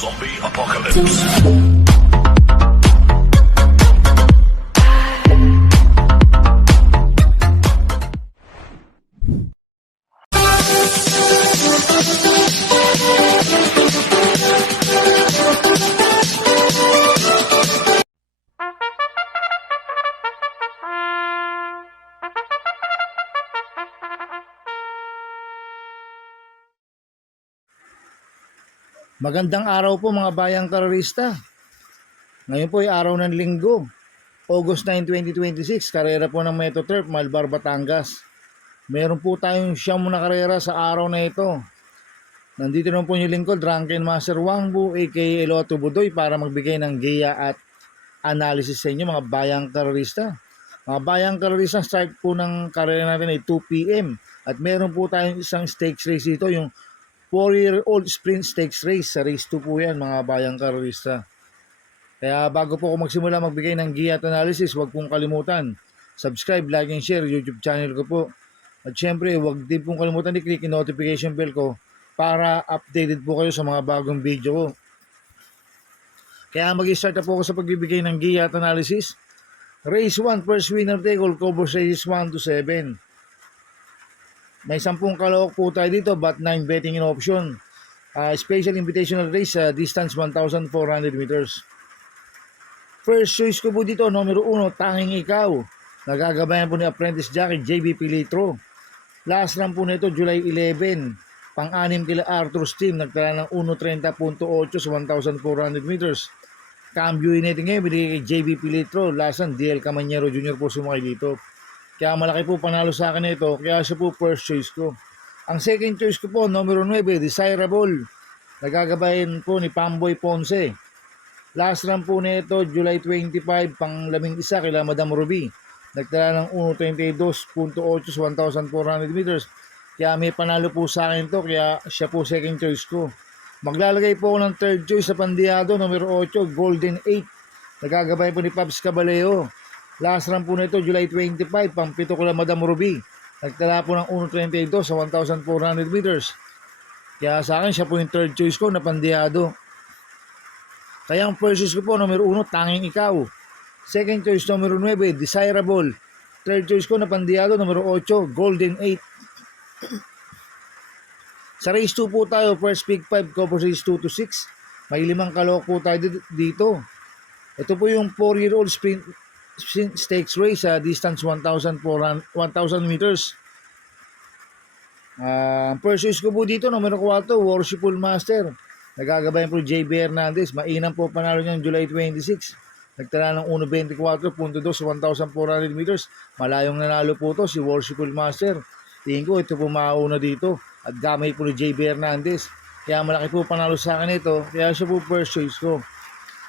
Zombie Apocalypse. Magandang araw po mga bayang terorista. Ngayon po ay araw ng linggo, August 9, 2026, karera po ng Metro Turf, Malbar, Batangas. Meron po tayong siyam na karera sa araw na ito. Nandito naman po yung lingkod, Drunken Master Wangbu, aka Eloto Budoy, para magbigay ng giya at analysis sa inyo mga bayang terorista. Mga bayang terorista, start po ng karera natin ay 2 p.m. At meron po tayong isang stakes race dito, yung 4-year-old sprint stakes race. Sa race 2 po yan mga bayang terorista. Kaya bago po ako magsimula magbigay ng giya at analysis, huwag pong kalimutan subscribe, like, and share YouTube channel ko po. At syempre huwag din pong kalimutan i-click yung notification bell ko para updated po kayo sa mga bagong video ko. Kaya mag-start na po ako sa pagbibigay ng giya at analysis. Race 1, first winner take all, covers races 1 to 7. May 10 kalawak po tayo dito, but 9 betting in option. Special invitational race, distance 1,400 meters. First choice ko po dito, numero 1, Tanging Ikaw. Nagagabayan po ni apprentice jockey JB Pilitro. Last run po nito, July 11. Pang-anim kila Arthur's team, nagtala ng 1.30.8 sa 1,400 meters. Cambio natin ngayon, binigay kay JB Pilitro. Last run, DL Camanyero Jr. po sumakay dito. Kaya malaki po panalo sa akin ito, kaya siya po first choice ko. Ang second choice ko po, numero 9, Desirable. Nagagabayan po ni Pamboy Ponce. Last run po nito, July 25, pang-11 kila Madam Ruby. Nagtala ng 1.32.8 sa 1,400 meters. Kaya may panalo po sa akin ito, kaya siya po second choice ko. Maglalagay po ako ng third choice sa Pandiado, numero 8, Golden 8. Nagagabayan po ni Pabs Caballeo. Last run po nito, July 25, pang-7 ko lang Madam Ruby. Nagtala po ng 1.32 sa 1,400 meters. Kaya sa akin, siya po yung third choice ko na Pandiado. Kaya ang first choice ko po, numero 1, Tanging Ikaw. Second choice, numero 9, Desirable. Third choice ko na Pandiado, numero 8, Golden 8. Sa race 2 po tayo, first pick 5, cover race 2 to 6. May 5 kalawak po tayo dito. Ito po yung 4-year-old sprint stakes race sa distance 1,000 meters. First choice ko po dito, numero 4, Worshipful Master. Nagagabayan po JB Hernandez. Mainam po panalo niyan July 26. Nagtala ng 1.24.2 sa 1,400 meters. Malayong nanalo po to si Worshipful Master. Tingin ko ito po mauna dito. At gamay po ni JB Hernandez. Kaya malaki po panalo sa akin ito. Kaya siya po first choice ko.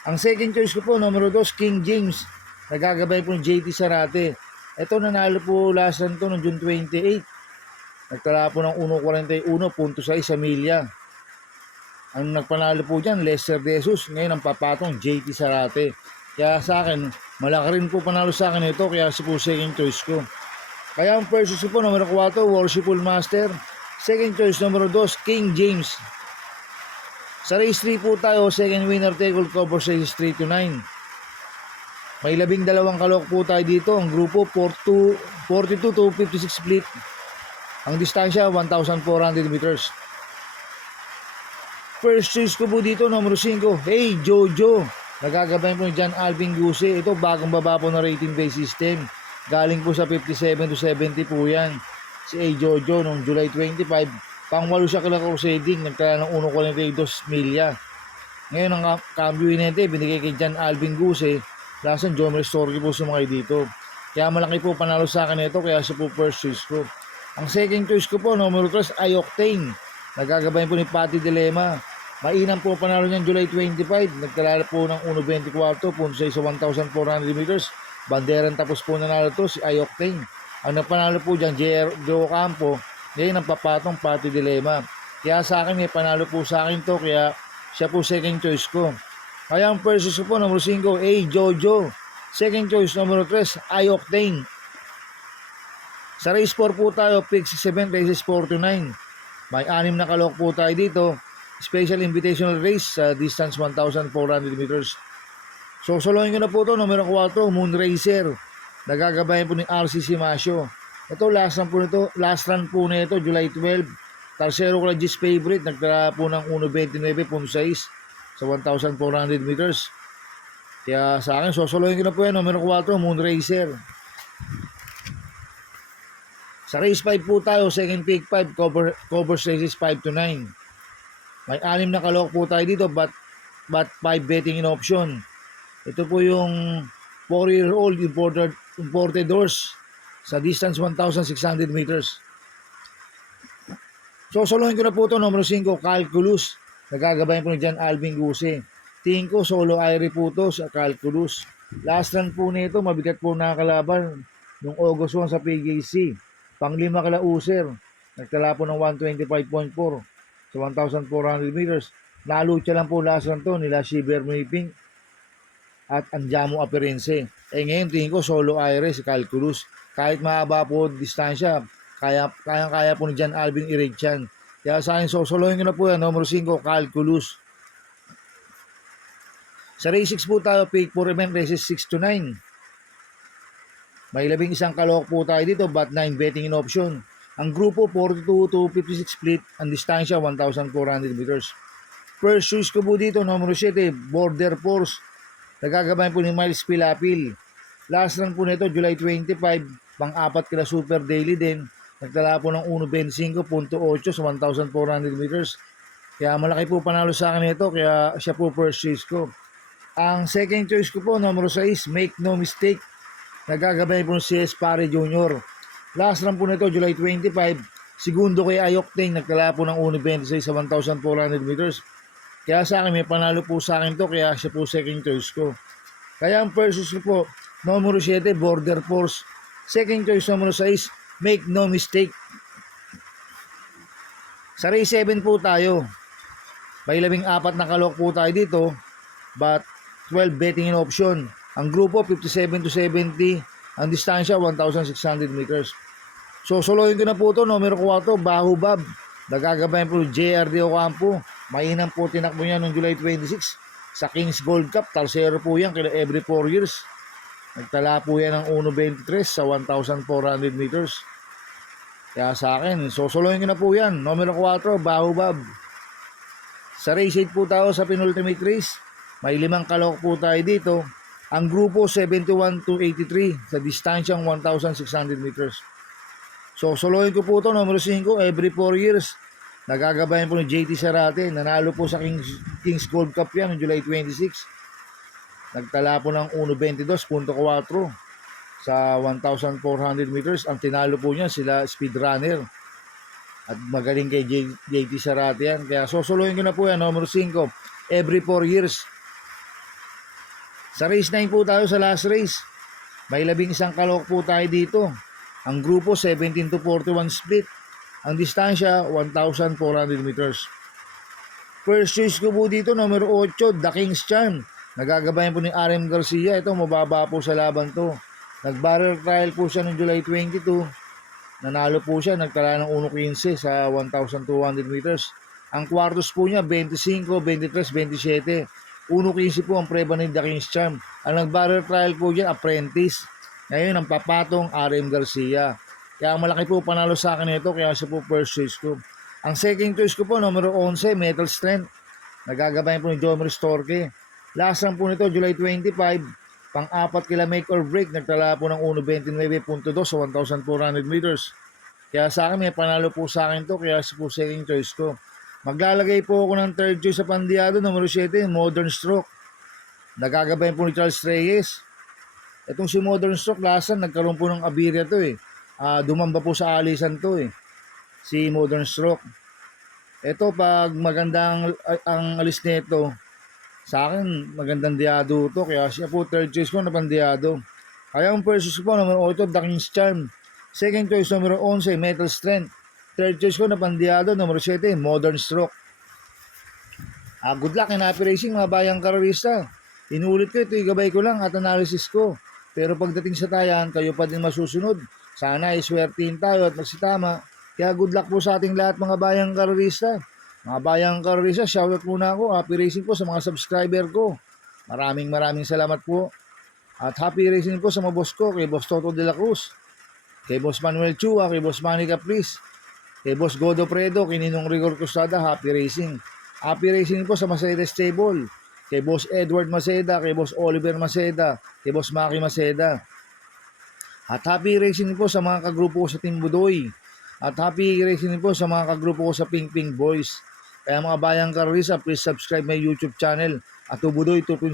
Ang second choice ko po, numero 2, King James. Nagagabay po ng JT Sarate. Ito nanalo po last run to noong June 28. Nagtala po ng 1.41.6 sa milya. Ang nagpanalo po dyan, Lester De Jesus. Ngayon ang papatong JT Sarate. Kaya sa akin, malaki rin po panalo sa akin ito. Kaya si po second choice ko. Kaya ang first choice po, numero 4, Worshipful Master. Second choice, numero 2, King James. Sa race 3 po tayo, second winner take all, cover races 3 to 9. May 12 kalawak po tayo dito. Ang grupo 42 to 56 split. Ang distansya 1,400 meters. First choice ko po dito, numero 5, Hey Jojo. Nagagabayan po ni John Alvin Guse. Ito bagong baba po na rating base system. Galing po sa 57 to 70 po yan. Si Hey Jojo noong July 25. Pang-8 siya kila crusading. Nagtala ng 1.42 milya. Ngayon ang cambio nete binigay kay John Alvin Guse. Lasan Jomer Storky po sumakay dito. Kaya malaki po panalo sa akin ito. Kaya siya po first choice ko. Ang second choice ko po, numero 3, Ioctane. Nagagabayan po ni Patty Dilema. Mainam po panalo niyan July 25. Nagtala po ng 1.24.6 sa 1,400 meters. Banderan tapos po nanalo to si Ioctane. Ang napanalo po dyan, Joe Campo. Ngayon ang papatong Patty Dilema. Kaya sa akin may panalo po sa akin to. Kaya siya po second choice ko. Kaya ang first choice po, numero 5, Jojo. Second choice, numero 3, Ioctane. Sa race 4 po tayo, pick 7 races 4 to 9. May 6 na kalok po tayo dito. special invitational race sa distance 1,400 meters. So solohin ko na po ito, numero 4, Moon Racer. Nagagabayan po ni RCC Masio. Ito, last run po nito, July 12. Tercero ko lang G's favorite, nagtala po ng 1.29.6 sa 1,400 meters. Kaya sa akin, sosolohin ko na po yan, numero 4, Moon Racer. Sa race 5 po tayo, second pick 5, cover races 5 to 9. May 6 na kalok po tayo dito, but 5 betting in option. Ito po yung 4-year-old imported horse sa distance 1,600 meters. So, solohin ko na po ito, numero 5, Calculus. Nagagabayan po ni John Alvin Guse. Tingin ko, solo Irie po ito sa Calculus. Last run po nito, mabigat po nakakalaban noong August 1 sa PJC. Pang-5 kala User. Nagtala po ng 125.4 sa 1,400 meters. Nalutya lang po last run to nila Shiver Maping at Andiamo Appearance. Ngayon tingin ko solo Irie si Calculus. Kahit mahaba po distansya, kaya po ni John Alvin Irechan. Kaya sa akin, solohin ko na po yan, numero 5, Calculus. Sa race 6 po tayo, pick for event, races 6 to 9. May 11 kalok po tayo dito, but 9 betting in option. Ang grupo, 42 to 56 split, ang distansya, 1,400 meters. First choice ko po dito, numero 7, Border Force. Nagagabayan po ni Miles Pilapil. Last run po nito, July 25, pang-4 kila Super Daily din. Nagtala po ng 1.25.8 sa 1,400 meters. Kaya malaki po panalo sa akin ito, kaya siya po first choice ko. Ang second choice ko po, numero 6, Make No Mistake. Nagagabayan po si CS Pare Jr. Last run po nito, July 25, segundo kay Ayokting, nagtala po ng 1.26 sa 1,400 meters. Kaya sa akin, may panalo po sa akin to, kaya siya po second choice ko. Kaya ang first choice ko po, numero 7, Border Force. Second choice, numero 6, Make No Mistake. Sa race 7 po tayo. May 14 na kalok po tayo dito, but 12 betting in option. Ang grupo 57 to 70, ang distansya 1,600 meters. So solohin ko na po ito, numero 4, Bahu Bab. Nagagabayan po JRD Ocampo. Mainam po tinakbo niya noong July 26 sa Kings Gold Cup. Tercero po yan every 4 years. Nagtala po yan ng 1.23 sa 1,400 meters. Kaya sa akin, sosolohin ko na po yan. Numero 4, Bahu Bab. Sa race 8 po tayo sa penultimate race. May 5 kalok po tayo dito. Ang grupo 71 to 83 sa distansyang 1,600 meters. So solohin ko po ito, numero 5, every 4 years. Nagagabayan po ni JT Sarate. Nanalo po sa Kings Gold Cup yan noong July 26. Nagtala po ng 1.22.4 sa 1,400 meters. Ang tinalo po niya sila Speedrunner. At magaling kay JT Sarate yan. Kaya sosolohin ko na po yan, numero 5, every 4 years. Sa race 9 po tayo sa last race. May 11 kalok po tayo dito. Ang grupo 17 to 41 split. Ang distansya 1,400 meters. First choice ko po dito, numero 8, The King's Charm. Nagagabayan po ni RM Garcia. Ito, mababa po sa laban to. Nag-barrel trial po siya noong July 22. Nanalo po siya, nagtala ng 1.15 sa 1,200 meters. Ang kwartos po niya, 25, 23, 27. 1.15 po ang preba ni The King's Charm. Ang nag-barrel trial po dyan, Apprentice. Ngayon, ang papatong RM Garcia. Kaya malaki po panalo sa akin ito, kaya siya po first choice ko. Ang second choice ko po, numero 11, Metal Strength. Nagagabayan po ni Jomer Storke. Last run po nito, July 25. Pang-4 kila make or break. Nagtala po ng 1.29.2 sa 1,400 meters. Kaya sa akin, may panalo po sa akin to, kaya siya po second choice ko. Maglalagay po ako ng third choice sa Pandiado, numero 7, Modern Stroke. Nagagabayan po ni Charles Reyes. Itong si Modern Stroke, lasan, nagkaroon po ng abirya to eh. Dumamba po sa alisan to eh. Si Modern Stroke. Ito, pag magandang ang alis nito, sa akin, magandang diado to. Kaya siya po, third choice ko na Pandiado. Kaya ang first choice ko, numero 8, The King's Charm. Second choice, numero 11, Metal Strength. Third choice ko na Pandiado, numero 7, Modern Stroke. Good luck and happy racing mga bayang karorista. Inulit ko ito, igabay ko lang at analysis ko. Pero pagdating sa tayan, kayo pa din masusunod. Sana iswertihin tayo at magsitama. Kaya good luck po sa ating lahat mga bayang karorista. Mga bayang karorista, shoutout muna ako. Happy racing po sa mga subscriber ko. Maraming salamat po. At happy racing po sa mga boss ko, kay Boss Toto de la Cruz, kay Boss Manuel Chua, kay Boss Manny Capriz, kay Boss Godo Predo, kay Ninong Rigor Cruzada, happy racing. Happy racing po sa Maceda Stable, kay Boss Edward Maceda, kay Boss Oliver Maceda, kay Boss Maki Maceda. At happy racing po sa mga kagrupo ko sa Team Budoy. At happy racing po sa mga kagrupo ko sa Ping Ping Boys. Kaya mga bayang karorista, please subscribe my YouTube channel at Budoy 2.0.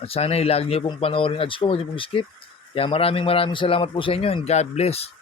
At sana lagi niyo pong panoorin ads ko, huwag niyo pong skip. Kaya maraming salamat po sa inyo and God bless.